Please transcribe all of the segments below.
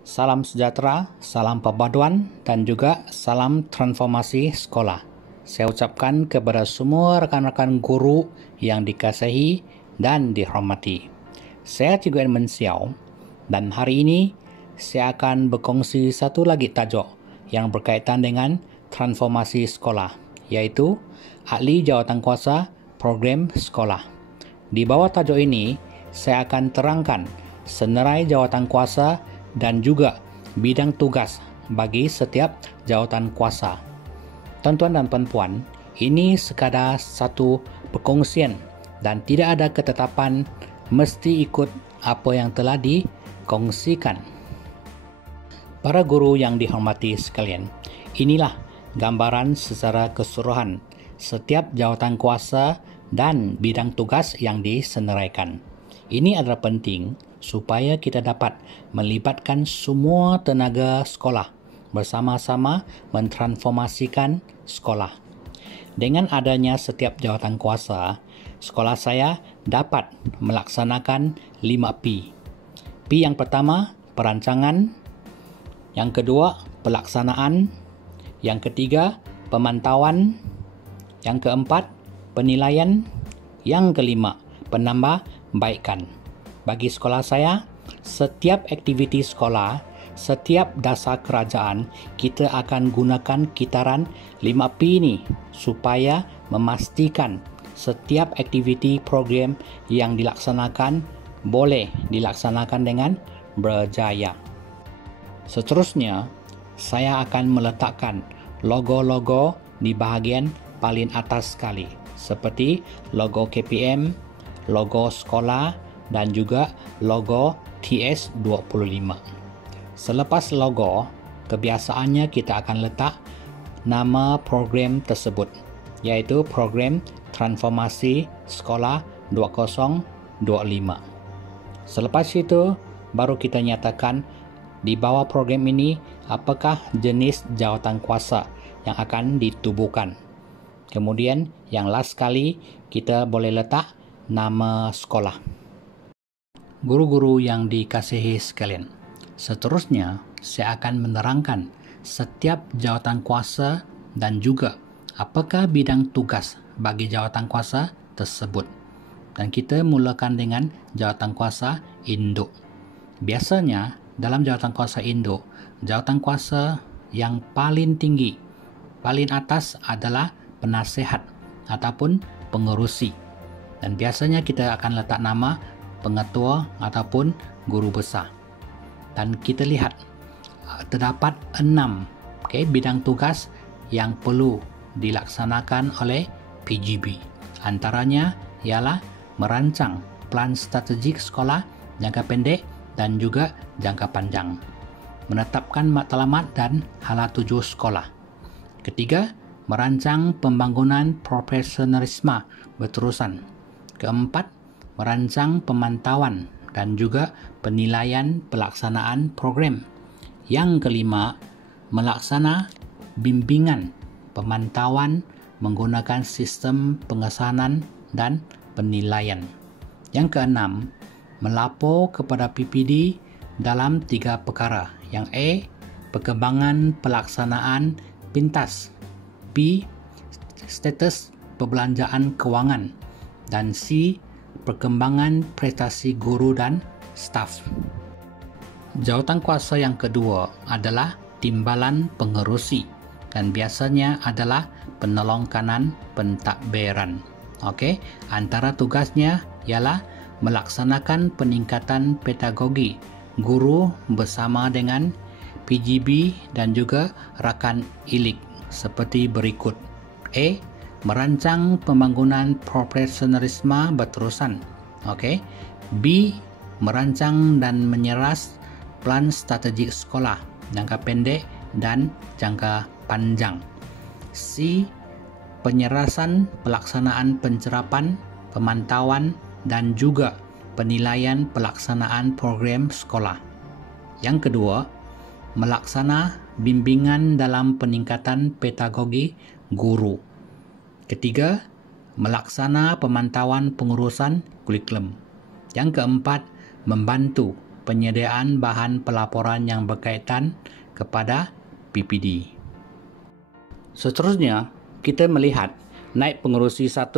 Salam sejahtera, salam perpaduan, dan juga salam transformasi sekolah. Saya ucapkan kepada semua rekan-rekan guru yang dikasihi dan dihormati. Saya Cikgu Edmund Siau, dan hari ini saya akan berkongsi satu lagi tajuk yang berkaitan dengan transformasi sekolah, iaitu ahli jawatankuasa program sekolah. Di bawah tajuk ini, saya akan terangkan senarai jawatankuasa dan juga bidang tugas bagi setiap jawatankuasa. Tuan-tuan dan puan-puan, ini sekadar satu perkongsian dan tidak ada ketetapan mesti ikut apa yang telah dikongsikan. Para guru yang dihormati sekalian, inilah gambaran secara keseluruhan setiap jawatankuasa dan bidang tugas yang disenaraikan. Ini adalah penting supaya kita dapat melibatkan semua tenaga sekolah bersama-sama mentransformasikan sekolah. Dengan adanya setiap jawatankuasa, sekolah saya dapat melaksanakan 5P. P yang pertama, perancangan. Yang kedua, pelaksanaan. Yang ketiga, pemantauan. Yang keempat, penilaian. Yang kelima, penambahbaikan. Bagi sekolah saya, setiap aktiviti sekolah, setiap dasar kerajaan, kita akan gunakan kitaran 5P ini supaya memastikan setiap aktiviti program yang dilaksanakan boleh dilaksanakan dengan berjaya. Seterusnya, saya akan meletakkan logo-logo di bahagian paling atas sekali, seperti logo KPM, logo sekolah, dan juga logo TS25. Selepas logo, kebiasaannya kita akan letak nama program tersebut, iaitu Program Transformasi Sekolah 2025. Selepas itu, baru kita nyatakan di bawah program ini apakah jenis jawatankuasa yang akan ditubuhkan. Kemudian yang last sekali kita boleh letak nama sekolah. Guru-guru yang dikasihi sekalian, seterusnya saya akan menerangkan setiap jawatankuasa dan juga apakah bidang tugas bagi jawatankuasa tersebut. Dan kita mulakan dengan jawatankuasa induk. Biasanya dalam jawatankuasa induk, jawatankuasa yang paling tinggi, paling atas adalah penasihat ataupun pengerusi. Dan biasanya kita akan letak nama pengetua ataupun guru besar. Dan kita lihat terdapat 6 bidang tugas yang perlu dilaksanakan oleh PGB. Antaranya ialah merancang plan strategik sekolah jangka pendek dan juga jangka panjang, menetapkan matlamat dan hala tuju sekolah. Ketiga, merancang pembangunan profesionalisme berterusan. Keempat, merancang pemantauan dan juga penilaian pelaksanaan program. Yang kelima, melaksana bimbingan pemantauan menggunakan sistem pengesanan dan penilaian. Yang keenam, melapor kepada PPD dalam 3 perkara. Yang A, perkembangan pelaksanaan pintas. B, status perbelanjaan kewangan. Dan C, perkembangan prestasi guru dan staf. Jawatankuasa yang kedua adalah timbalan pengerusi dan biasanya adalah penolong kanan pentadbiran. Antara tugasnya ialah melaksanakan peningkatan pedagogi guru bersama dengan PGB dan juga rakan ilik seperti berikut. A, merancang pembangunan profesionalisme berterusan. B, merancang dan menyeras plan strategik sekolah jangka pendek dan jangka panjang. C, penyerasan pelaksanaan pencerapan, pemantauan dan juga penilaian pelaksanaan program sekolah. Yang kedua, melaksana bimbingan dalam peningkatan pedagogi guru. Ketiga, melaksana pemantauan pengurusan kurikulum. Yang keempat, membantu penyediaan bahan pelaporan yang berkaitan kepada PPD. Seterusnya, kita melihat naib pengerusi 1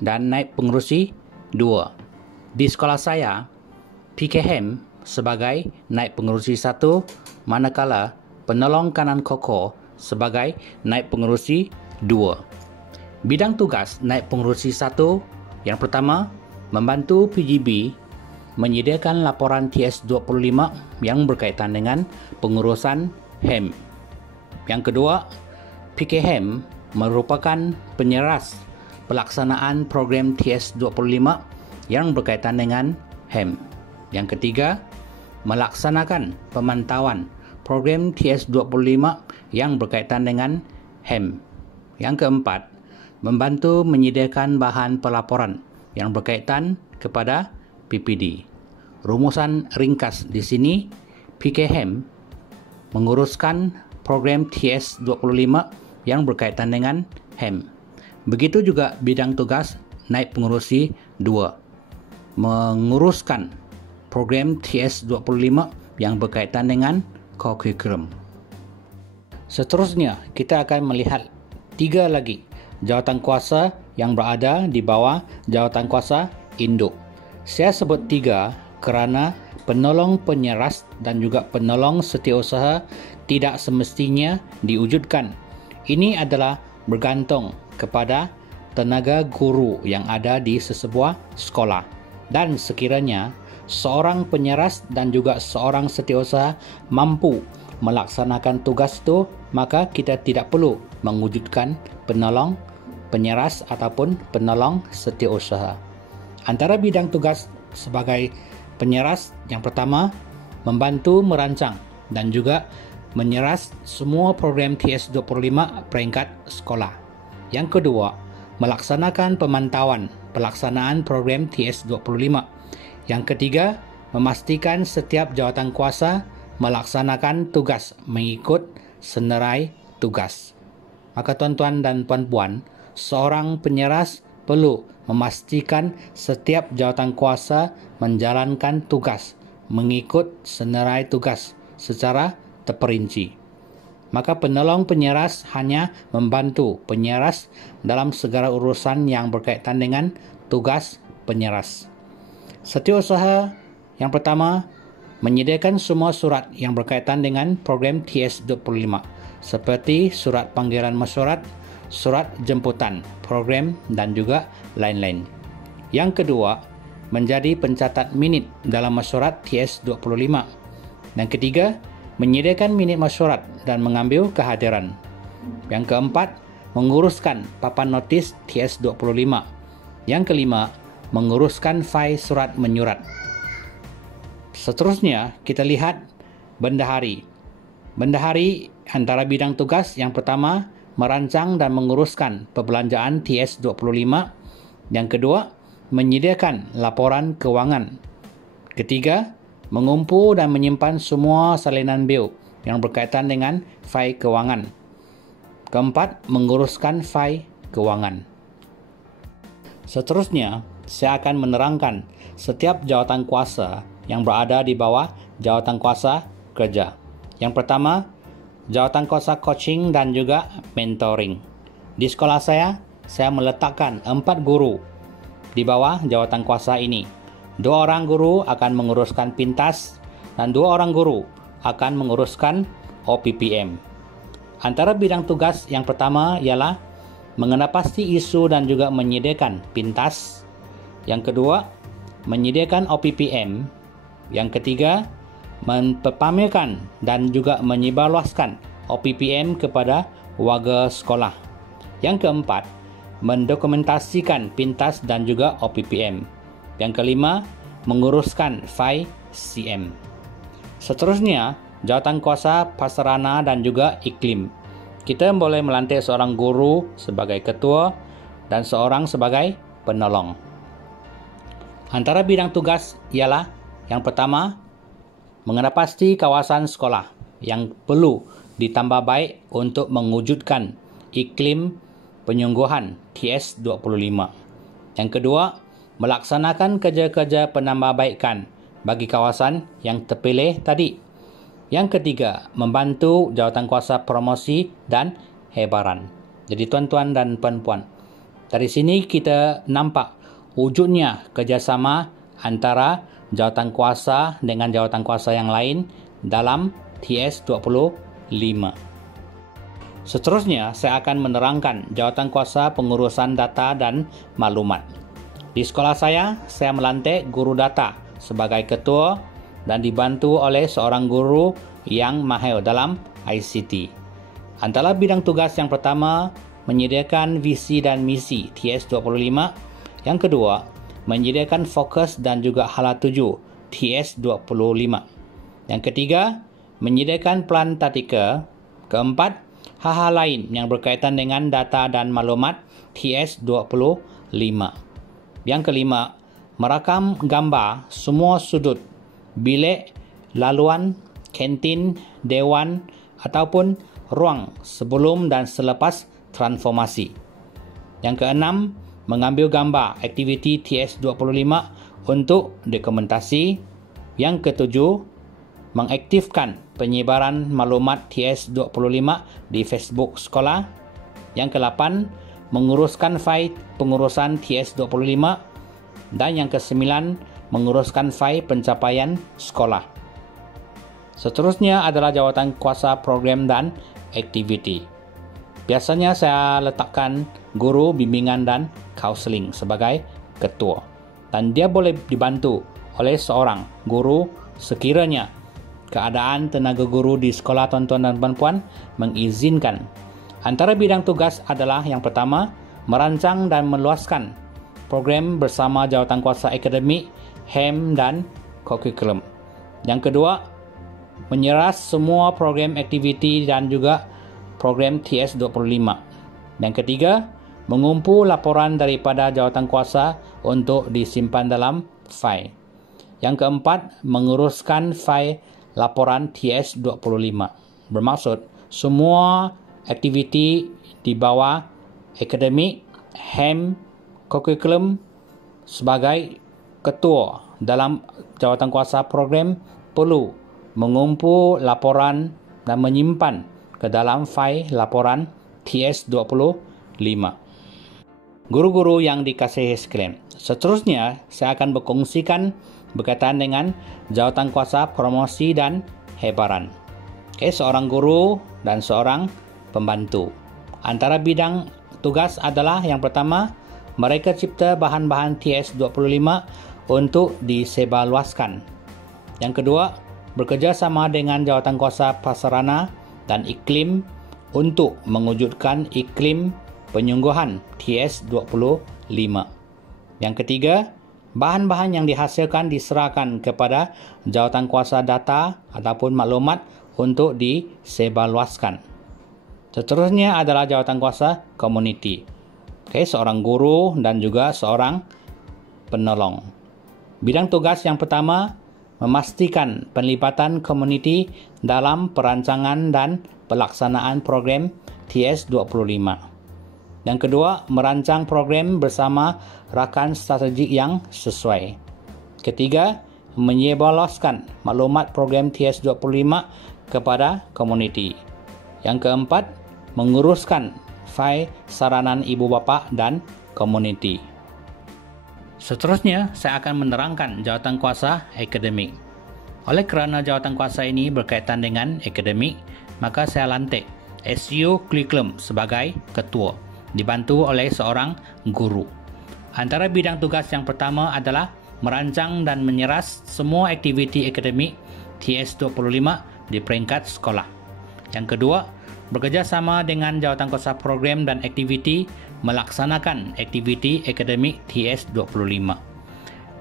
dan naib pengerusi 2. Di sekolah saya, PKM sebagai naib pengerusi 1, manakala penolong kanan Koko sebagai naib pengerusi 2. Bidang tugas naib pengerusi 1 yang pertama, membantu PGB menyediakan laporan TS25 yang berkaitan dengan pengurusan HEM. Yang kedua, PKM merupakan penyeras pelaksanaan program TS25 yang berkaitan dengan HEM. Yang ketiga, melaksanakan pemantauan program TS25 yang berkaitan dengan HEM. Yang keempat, membantu menyediakan bahan pelaporan yang berkaitan kepada PPD. Rumusan ringkas di sini, PKM menguruskan program TS25 yang berkaitan dengan HEM. Begitu juga bidang tugas naib pengerusi 2, menguruskan program TS25 yang berkaitan dengan kurikulum. Seterusnya, kita akan melihat 3 lagi jawatan kuasa yang berada di bawah jawatan kuasa induk. Saya sebut 3 kerana penolong penyeras dan juga penolong setiausaha tidak semestinya diwujudkan. Ini adalah bergantung kepada tenaga guru yang ada di sesebuah sekolah. Dan sekiranya seorang penyeras dan juga seorang setiausaha mampu melaksanakan tugas itu, maka kita tidak perlu mewujudkan penolong penyeras ataupun penolong setiausaha. Antara bidang tugas sebagai penyeras, yang pertama, membantu merancang dan juga menyeras semua program TS25 peringkat sekolah. Yang kedua, melaksanakan pemantauan pelaksanaan program TS25. Yang ketiga, memastikan setiap jawatan kuasa melaksanakan tugas mengikut senarai tugas. Maka tuan-tuan dan puan-puan, seorang penyeras perlu memastikan setiap jawatan kuasa menjalankan tugas mengikut senarai tugas secara terperinci. Maka penolong penyeras hanya membantu penyeras dalam segala urusan yang berkaitan dengan tugas penyeras. Setiausaha yang pertama, menyediakan semua surat yang berkaitan dengan program TS25 seperti surat panggilan mesyuarat, surat jemputan program dan juga lain-lain. Yang kedua, menjadi pencatat minit dalam mesyuarat TS25. Yang ketiga, menyediakan minit mesyuarat dan mengambil kehadiran. Yang keempat, menguruskan papan notis TS25. Yang kelima, menguruskan fail surat menyurat. Seterusnya, kita lihat bendahari. Bendahari antara bidang tugas yang pertama, merancang dan menguruskan perbelanjaan TS25. Yang kedua, menyediakan laporan kewangan. Ketiga, mengumpul dan menyimpan semua salinan bil yang berkaitan dengan fail kewangan. Keempat, menguruskan fail kewangan. Seterusnya, saya akan menerangkan setiap jawatan kuasa yang berada di bawah jawatan kuasa kerja. Yang pertama, jawatan kuasa coaching dan juga mentoring. Di sekolah saya meletakkan 4 guru di bawah jawatan kuasa ini. 2 orang guru akan menguruskan pintas dan 2 orang guru akan menguruskan OPPM. Antara bidang tugas yang pertama ialah mengenapasti isu dan juga menyediakan pintas. Yang kedua, menyediakan OPPM. Yang ketiga, memperpamerkan dan juga menyebarluaskan OPPM kepada warga sekolah. Yang keempat, mendokumentasikan pintas dan juga OPPM. Yang kelima, menguruskan fail CM. Seterusnya, jawatan kuasa prasarana dan juga iklim. Kita boleh melantik seorang guru sebagai ketua dan seorang sebagai penolong. Antara bidang tugas ialah yang pertama, mengenapasti kawasan sekolah yang perlu ditambah baik untuk mewujudkan iklim penyungguhan TS25. Yang kedua, melaksanakan kerja-kerja penambahbaikan bagi kawasan yang terpilih tadi. Yang ketiga, membantu jawatankuasa promosi dan hebaran. Jadi tuan-tuan dan puan-puan, dari sini kita nampak wujudnya kerjasama antara jawatankuasa dengan jawatankuasa yang lain dalam TS25. Seterusnya, saya akan menerangkan jawatankuasa pengurusan data dan maklumat. Di sekolah saya melantik guru data sebagai ketua dan dibantu oleh seorang guru yang mahir dalam ICT. Antara bidang tugas yang pertama, menyediakan visi dan misi TS25. Yang kedua, menyediakan fokus dan juga hala tuju TS25. Yang ketiga, menyediakan plan taktikal. Keempat, hal-hal lain yang berkaitan dengan data dan maklumat TS25. Yang kelima, merakam gambar semua sudut bilik, laluan, kantin, dewan ataupun ruang sebelum dan selepas transformasi. Yang keenam, mengambil gambar aktiviti TS25 untuk dokumentasi. Yang ketujuh, mengaktifkan penyebaran maklumat TS25 di Facebook sekolah. Yang ke-8, menguruskan fail pengurusan TS25. Dan yang ke-9, menguruskan fail pencapaian sekolah. Seterusnya adalah jawatankuasa program dan aktiviti. Biasanya saya letakkan guru bimbingan dan kaunseling sebagai ketua, dan dia boleh dibantu oleh seorang guru sekiranya keadaan tenaga guru di sekolah tuan-tuan dan puan-puan mengizinkan. Antara bidang tugas adalah yang pertama, merancang dan meluaskan program bersama jawatankuasa akademik, HEM dan kurikulum. Yang kedua, menyeras semua program aktiviti dan juga program TS25. Yang ketiga, mengumpul laporan daripada jawatankuasa untuk disimpan dalam fail. Yang keempat, menguruskan fail laporan TS25. Bermaksud, semua aktiviti di bawah akademik, HEM, kurikulum sebagai ketua dalam jawatankuasa program perlu mengumpul laporan dan menyimpan ke dalam fail laporan TS25. Guru-guru yang dikasihi sekalian, seterusnya saya akan berkongsikan berkaitan dengan jawatankuasa promosi dan hebaran. Seorang guru dan seorang pembantu. Antara bidang tugas adalah yang pertama, mereka cipta bahan-bahan TS25 untuk disebarluaskan. Yang kedua, bekerjasama dengan jawatankuasa prasarana dan iklim untuk mewujudkan iklim penyungguhan TS25. Yang ketiga, bahan-bahan yang dihasilkan diserahkan kepada jawatankuasa data ataupun maklumat untuk disebarluaskan. Seterusnya adalah jawatankuasa komuniti. Seorang guru dan juga seorang penolong. Bidang tugas yang pertama, memastikan penlibatan komuniti dalam perancangan dan pelaksanaan program TS25. Yang kedua, merancang program bersama rakan strategik yang sesuai. Ketiga, menyebarluaskan maklumat program TS25 kepada komuniti. Yang keempat, menguruskan fail saranan ibu bapa dan komuniti. Seterusnya, saya akan menerangkan jawatankuasa akademik. Oleh kerana jawatankuasa ini berkaitan dengan akademik, maka saya lantik SU Kurikulum sebagai ketua, dibantu oleh seorang guru. Antara bidang tugas yang pertama adalah merancang dan menyeras semua aktiviti akademik TS25 di peringkat sekolah. Yang kedua, bekerjasama dengan jawatankuasa program dan aktiviti melaksanakan aktiviti akademik TS25.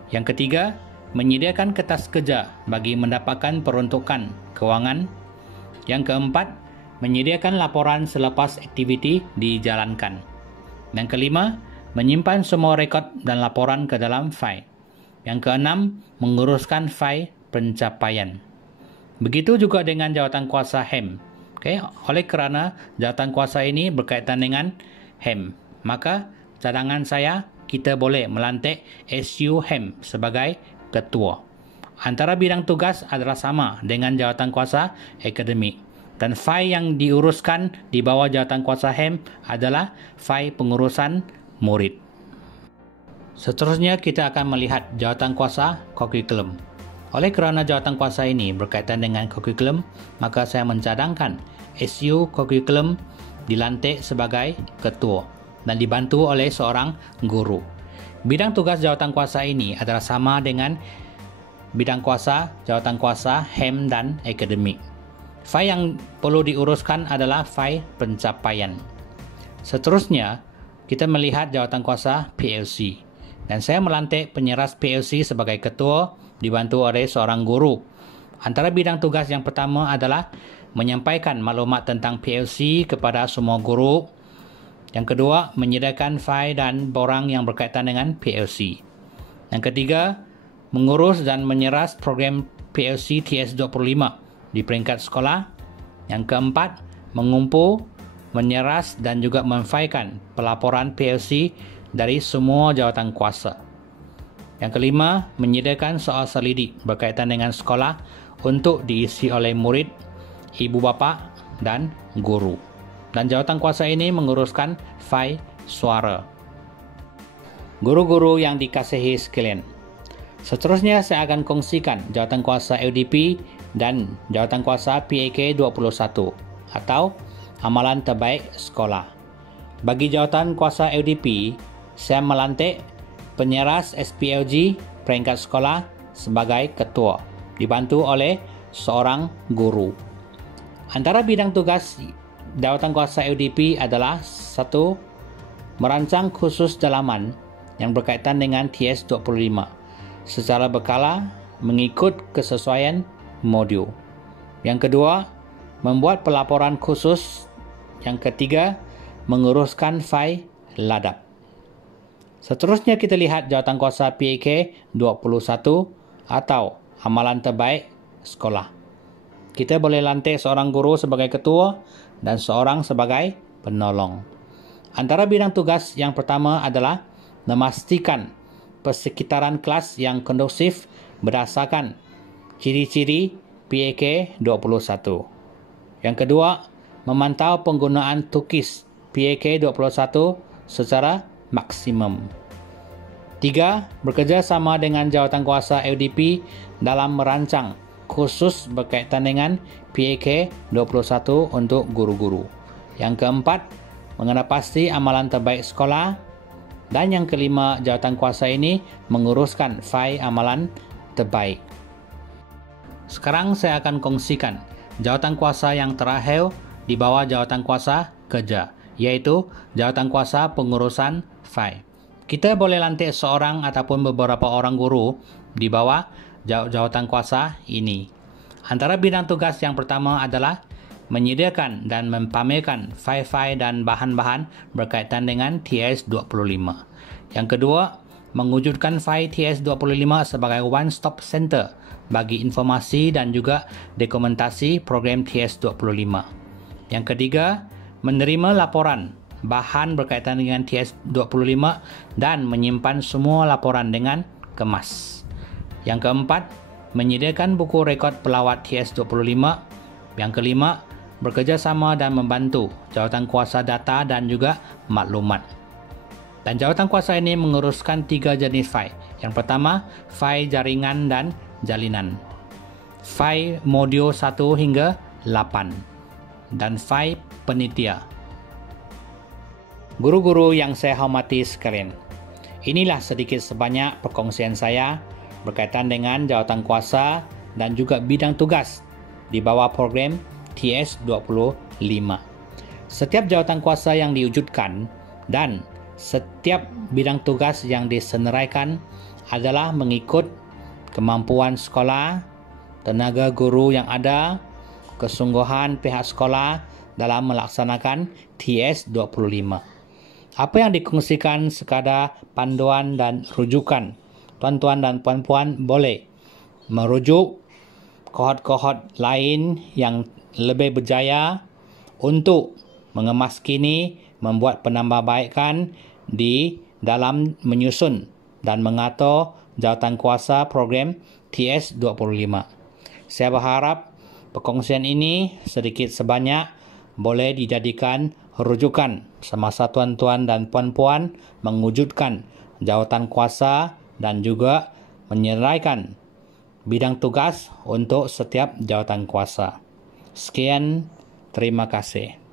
Yang ketiga, menyediakan kertas kerja bagi mendapatkan peruntukan kewangan. Yang keempat, menyediakan laporan selepas aktiviti dijalankan. Yang kelima, menyimpan semua rekod dan laporan ke dalam fail. Yang keenam, menguruskan fail pencapaian. Begitu juga dengan jawatankuasa HEM. Oleh kerana jawatankuasa ini berkaitan dengan HEM, maka cadangan saya, kita boleh melantik SU HEM sebagai ketua. Antara bidang tugas adalah sama dengan jawatankuasa akademik. Dan fail yang diuruskan di bawah jawatankuasa HEM adalah fail pengurusan murid. Seterusnya kita akan melihat jawatankuasa kurikulum. Oleh kerana jawatankuasa ini berkaitan dengan kurikulum, maka saya mencadangkan SU kurikulum dilantik sebagai ketua dan dibantu oleh seorang guru. Bidang tugas jawatankuasa ini adalah sama dengan bidang kuasa jawatankuasa HEM dan akademik. Fail yang perlu diuruskan adalah fail pencapaian. Seterusnya, kita melihat jawatankuasa PLC. Dan saya melantik penyeras PLC sebagai ketua dibantu oleh seorang guru. Antara bidang tugas yang pertama adalah menyampaikan maklumat tentang PLC kepada semua guru. Yang kedua, menyediakan fail dan borang yang berkaitan dengan PLC. Yang ketiga, mengurus dan menyeras program PLC TS25 di peringkat sekolah. Yang keempat, mengumpul, menyeras dan juga memfailkan pelaporan PLC dari semua jawatankuasa. Yang kelima, menyediakan soal selidik berkaitan dengan sekolah untuk diisi oleh murid, ibu bapa dan guru. Dan jawatankuasa ini menguruskan fail suara. Guru-guru yang dikasihi sekalian, seterusnya saya akan kongsikan jawatankuasa LDP dan jawatankuasa PAK 21 atau amalan terbaik sekolah. Bagi jawatankuasa LDP, saya melantik penyeras SPLG peringkat sekolah sebagai ketua, dibantu oleh seorang guru. Antara bidang tugas jawatankuasa LDP adalah 1. Merancang khusus dalaman yang berkaitan dengan TS25 secara berkala mengikut kesesuaian modul. Yang kedua, membuat pelaporan khusus. Yang ketiga, menguruskan fail ladap. Seterusnya kita lihat jawatankuasa PAK 21 atau amalan terbaik sekolah. Kita boleh lantik seorang guru sebagai ketua dan seorang sebagai penolong. Antara bidang tugas yang pertama adalah memastikan persekitaran kelas yang kondusif berdasarkan ciri-ciri PAK 21. Yang kedua, memantau penggunaan tukis PAK 21 secara maksimum. 3. Bekerjasama dengan jawatankuasa LDP dalam merancang khusus berkaitan dengan PAK 21 untuk guru-guru. Yang keempat, mengenapasti amalan terbaik sekolah. Dan yang kelima, jawatankuasa ini menguruskan fail amalan terbaik. Sekarang saya akan kongsikan jawatankuasa yang terakhir di bawah jawatankuasa kerja, yaitu jawatankuasa pengurusan fail. Kita boleh lantik seorang ataupun beberapa orang guru di bawah jawatankuasa ini. Antara bidang tugas yang pertama adalah menyediakan dan mempamerkan fail-fail dan bahan-bahan berkaitan dengan TS25. Yang kedua, mewujudkan fail TS25 sebagai one-stop center bagi informasi dan juga dokumentasi program TS25. Yang ketiga, menerima laporan bahan berkaitan dengan TS25 dan menyimpan semua laporan dengan kemas. Yang keempat, menyediakan buku rekod pelawat TS25. Yang kelima, bekerjasama dan membantu jawatankuasa data dan juga maklumat. Dan jawatankuasa ini menguruskan 3 jenis fail. Yang pertama, fail jaringan dan jalinan. Fail modul 1 hingga 8. Dan fail penitia. Guru-guru yang saya hormati sekalian, inilah sedikit sebanyak perkongsian saya berkaitan dengan jawatankuasa dan juga bidang tugas di bawah program TS25. Setiap jawatankuasa yang diwujudkan dan setiap bidang tugas yang disenaraikan adalah mengikut kemampuan sekolah, tenaga guru yang ada, kesungguhan pihak sekolah dalam melaksanakan TS25. Apa yang dikongsikan sekadar panduan dan rujukan. Tuan-tuan dan puan-puan boleh merujuk kohort-kohort lain yang lebih berjaya untuk mengemas kini, membuat penambahbaikan di dalam menyusun dan mengatur jawatankuasa program TS25. Saya berharap perkongsian ini sedikit sebanyak boleh dijadikan rujukan semasa tuan-tuan dan puan-puan mewujudkan jawatan kuasa dan juga menyelesaikan bidang tugas untuk setiap jawatan kuasa. Sekian, terima kasih.